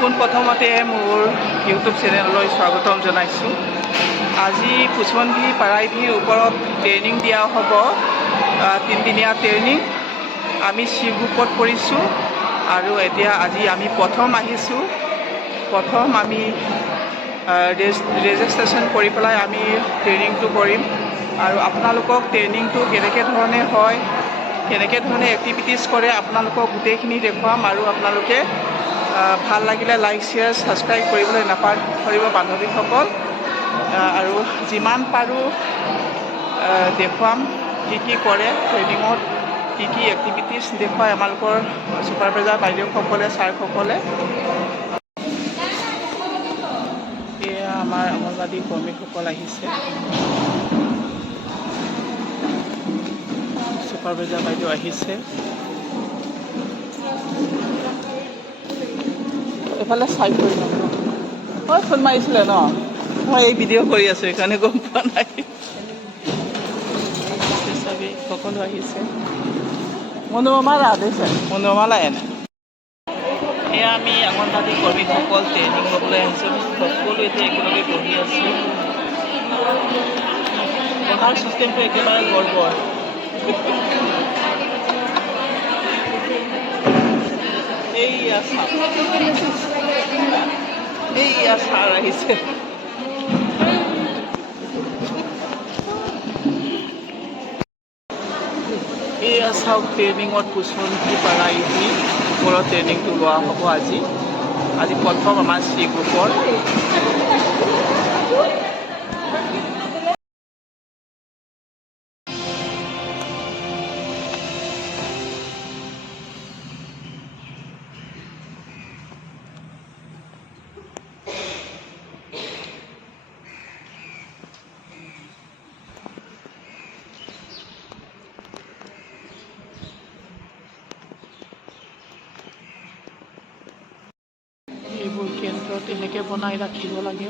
পোনপ্ৰথমতে মোৰ ইউটিউব চেনেললৈ স্বাগতম জনাইছোঁ। আজি পুচনভি পাৰাইভিৰ ওপৰত ট্ৰেইনিং দিয়া হ'ব, 3দিনীয়া ট্ৰেইনিং। আমি চি গ্ৰুপত পৰিছোঁ আৰু আজি আমি প্ৰথম আহিছোঁ। প্ৰথম আমি ৰেজিষ্ট্ৰেশ্যন কৰি পেলাই আমি ট্ৰেইনিংটো কৰিম আৰু আপোনালোকক ট্ৰেইনিংটো কেনেকৈ ধৰণে হয়, কেনেকৈ ধৰণে এক্টিভিটিছ কৰে আপোনালোকক গোটেইখিনি দেখুৱাম। আৰু আপোনালোকে ভাল লাগিলে লাইক শ্বেয়াৰ ছাবস্ক্ৰাইব কৰিবলৈ নাপাহৰিব বান্ধৱীসকল। আৰু যিমান পাৰোঁ দেখুৱাম কি কৰে ট্ৰেইনিঙত, কি এক্টিভিটিছ দেখুৱাই আমালোকৰ ছুপাৰভাইজাৰ বাইদেউসকলে, ছাৰসকলে। এয়া আমাৰ অংগনবাদী কৰ্মীসকল আহিছে, ছুপাৰভাইজাৰ বাইদেউ আহিছে। এইফালে চাই কৰি ল'ম ন। হয়, ফোন মাৰিছিলে ন, মই এই ভিডিঅ' কৰি আছোঁ সেইকাৰণে গম পোৱা নাই। সকলো আহিছে। মনোৰমালা দিছে, মনোৰমালা এনে এয়া আমি অংগনবাদী কৰ্মীসকল ট্ৰেইনিং ল'বলৈ আহিছোঁ। সকলো এতিয়া একেলগে বহি আছোঁ। পঢ়াৰ ছিষ্টেমটো একেবাৰে গড়বড়। এইয়া ছাৰ আহিছে। এয়া চাওক, ট্ৰেইনিঙত পুচনভি পাৰাইভিৰ ওপৰত ট্ৰেইনিংটো লোৱা হ'ব আজি প্ৰথম আমাৰ চি গ্ৰুপৰ। এইবোৰ কেন্দ্ৰত এনেকৈ বনাই ৰাখিব লাগে।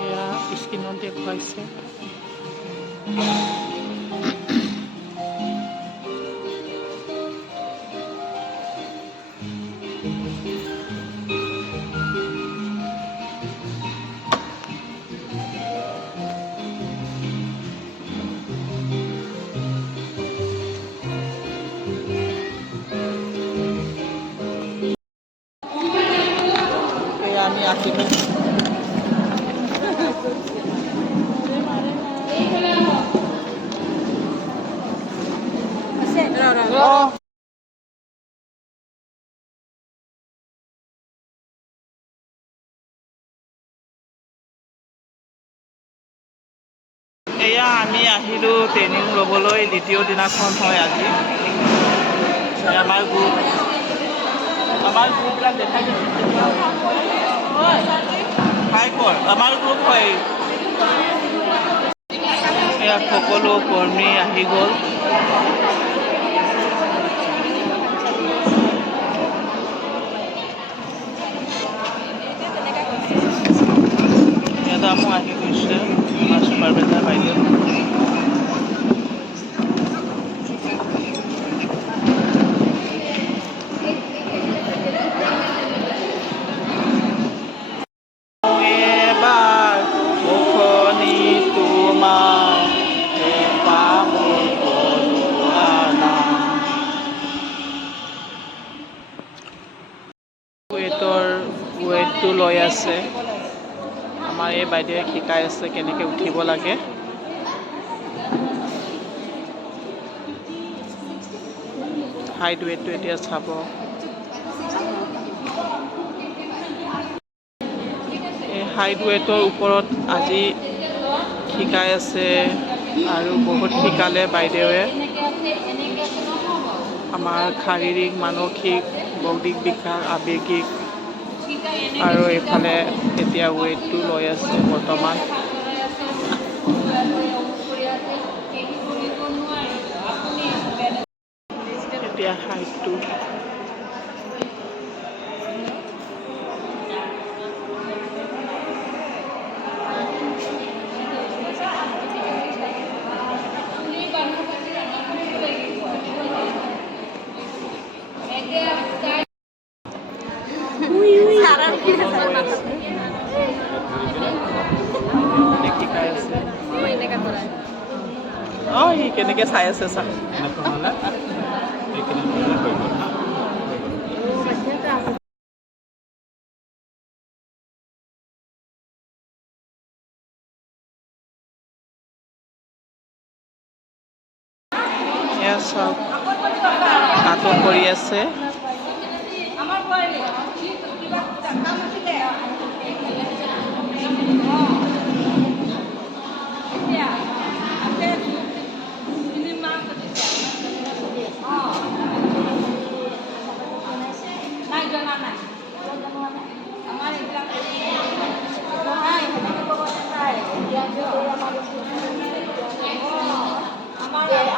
এয়া স্ক্ৰীণত দেখুৱাইছে। আমি আহিলোঁ। এয়া আমি আহিলোঁ ট্ৰেইনিং ল'বলৈ, দ্বিতীয় দিনাখন হয় আজি। আমাৰ গ্ৰুপবিলাক দেখাই দিছোঁ। আমাৰ গ্ৰুপ হয়। ইয়াত সকলো কৰ্মী আহি গ'ল। মেডামো আহি গৈছে, আমাৰ ছুপাৰভাইজাৰ বাইদেউ। ৱেটটো লৈ আছে, আমাৰ এই বাইদেৱে শিকাই আছে কেনেকৈ উঠিব লাগে। হাইট ৱেটটো এতিয়া চাব। এই হাইট ৱেটৰ ওপৰত আজি শিকাই আছে আৰু বহুত শিকালে বাইদেৱে। আমাৰ শাৰীৰিক, মানসিক, বৌদ্ধিক বিকাশ, আৱেগিক। আৰু এইফালে এতিয়া ৱেটটো লৈ আছে বৰ্তমান। এতিয়া হাইটটো শিকাই আছে অঁ সি কেনেকৈ চাই আছে চা এয়া চাওক নাটক কৰি আছে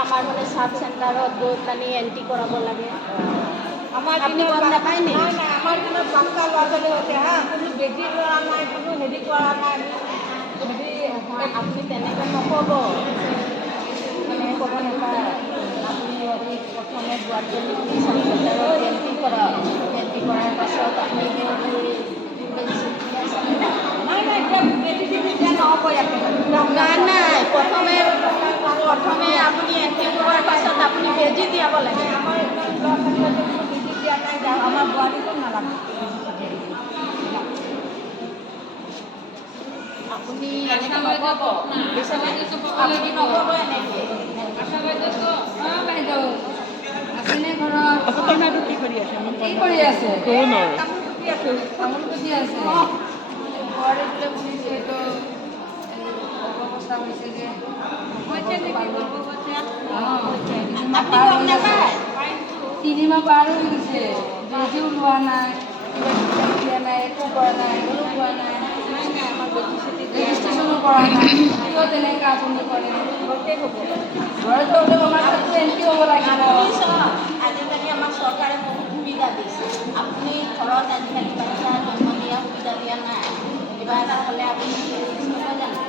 আমাৰ মানে সাব চেণ্টাৰত গৈ পেলাই এণ্ট্ৰি কৰাব লাগে আমাৰ আপুনি গম নাপায় নি আমাৰ দিনত পাঁচটা ল'ৰা ছোৱালী হৈছে হা কোনো বেজি লোৱা নাই কোনো হেৰি কৰা নাই হেৰি আপুনি তেনেকৈ নক'ব মানে ক'ব নাপায় আপুনি প্ৰথমে গুৱাহাটী সাব চেণ্টাৰত এণ্ট্ৰি কৰা এণ্ট্ৰি কৰাৰ পাছত আপুনি নাই প্ৰথমে আপুনি এণ্ট্ৰি কৰাৰ পাছত আপুনি বেজি দিয়াব লাগে আমাৰ ল'ৰা ছোৱালী বেজি দিয়া নাই আমাৰ বোৱাৰীকো নালাগে আপুনি এনেকৈ নক'ব নক'ব অসমীয়াটো কি কৰি আছে কি কৰি আছে কোনৰ তামোল কুটি আছে বোৱাৰী বোলে শুনিছোঁ এইটো অৱস্থা হৈছে যে তিনিমাহ পাৰ হৈ গৈছে বেজিও লোৱা নাই দিয়া নাই একো কৰা নাই একো হোৱা নাই ৰেজিষ্ট্ৰেশ্যনো কৰা নাই কিয় তেনেকৈ আপুনি কৰে ঘৰত হ'লেও আমাৰ তাতো এণ্ট্ৰি হ'ব লাগিব আজিকালি আমাৰ চৰকাৰে বহুত সুবিধা দিছে আপুনি ঘৰত আজিকালি বাচ্চা জন্ম দিয়া সুবিধা দিয়া নাই কিবা এটা হ'লে আপুনি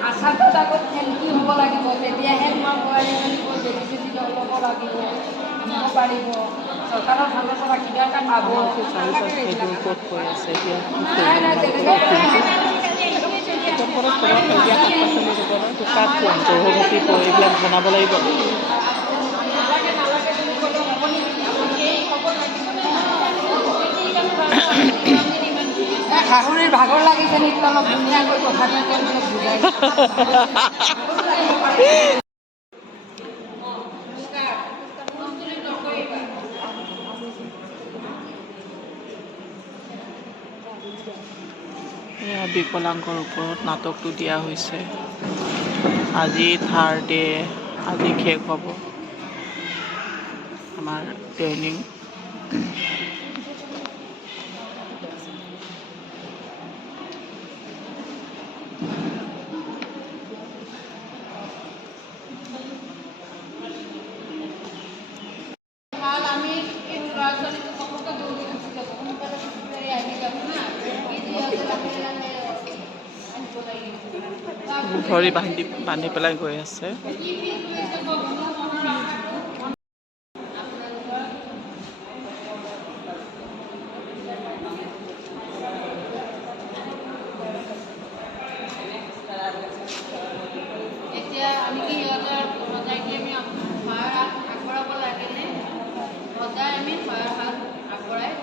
আশাটোত আগত এণ্ট্ৰি হ'ব লাগিব তেতিয়াহে তোমাৰ বোৱাৰীজনীক বেজি চেজি ল'ব লাগিব আনিব পাৰিব চৰকাৰৰ ফালৰ পৰা কিবা এটা পাব এইটো ক'ত কৈ আছে এতিয়া নাই নাই তেনেকৈ ঘৰত সেউজীয়া শাক পাচলি দিব নহয় শুকাত গৰ্ভৱতী এইবিলাক বনাব লাগিব শাহুৰিৰ ভাগৰ লাগিছে নেকি অলপ ধুনীয়াকৈ কথাটো তেওঁলোকে বুজাই বিকলাংগৰ ওপৰত নাটকটো দিয়া হৈছে আজি থাৰ্ড ডে আজি শেষ হ'ব আমাৰ ট্ৰেইনিং ভৰি বান্ধি পেলাই গৈ আছে এতিয়া আমি কি সিহঁতৰ সজাই কি আমি আগবঢ়াব লাগেনে সদায় আমি হাত আগবঢ়াই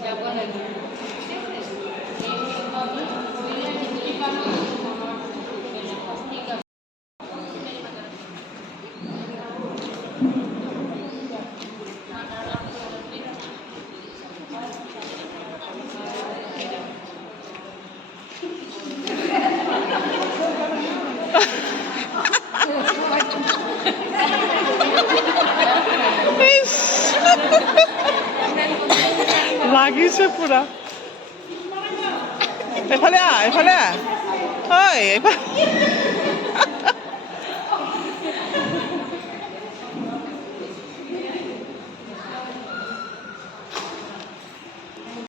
যাব লাগিব লাগিছে পুৰা এফালে ঐ